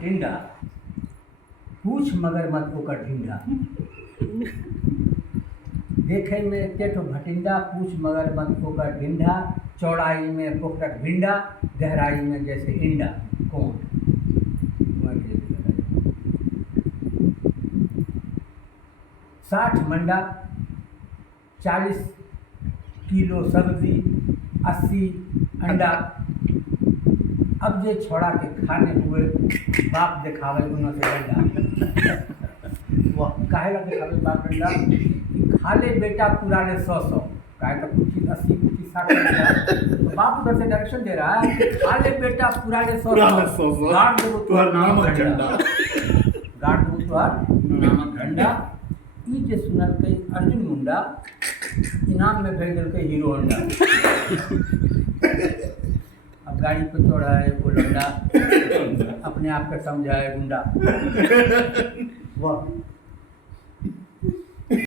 भटिंडा पूछ मगर मत ओकर ढिंडा। देखे में एकेठो भटिंडा पूछ मगर मत ओकर ढिंडा। चौड़ाई में पोखरक भिंडा गहराई में जैसे इंडा। कौन 60 मंडा 40 किलो सब्जी 80 अंडा। अब जे छोड़ा के खाने हुए बाप दिखावे उन्हों से डंडा। काहे ला दिखावे बाप डंडा कि खा ले बेटा पुराने 100 काहे तो कुछ चीज 80 कुछ चीज 60 तो बाप उधर से डायरेक्शन दे रहा है कि खा ले बेटा पुराने 100 गाड़ दो तुहार नाम झंडा। गाड़ दो तुहार नाम झंडा। ई जे सुनल के अर्जुन मुंडा इनाम में भेज दिल के हीरो होंडा। अब गाड़ी पे चढ़ा है वो लंडा अपने आप को समझाए गुंडा। वाह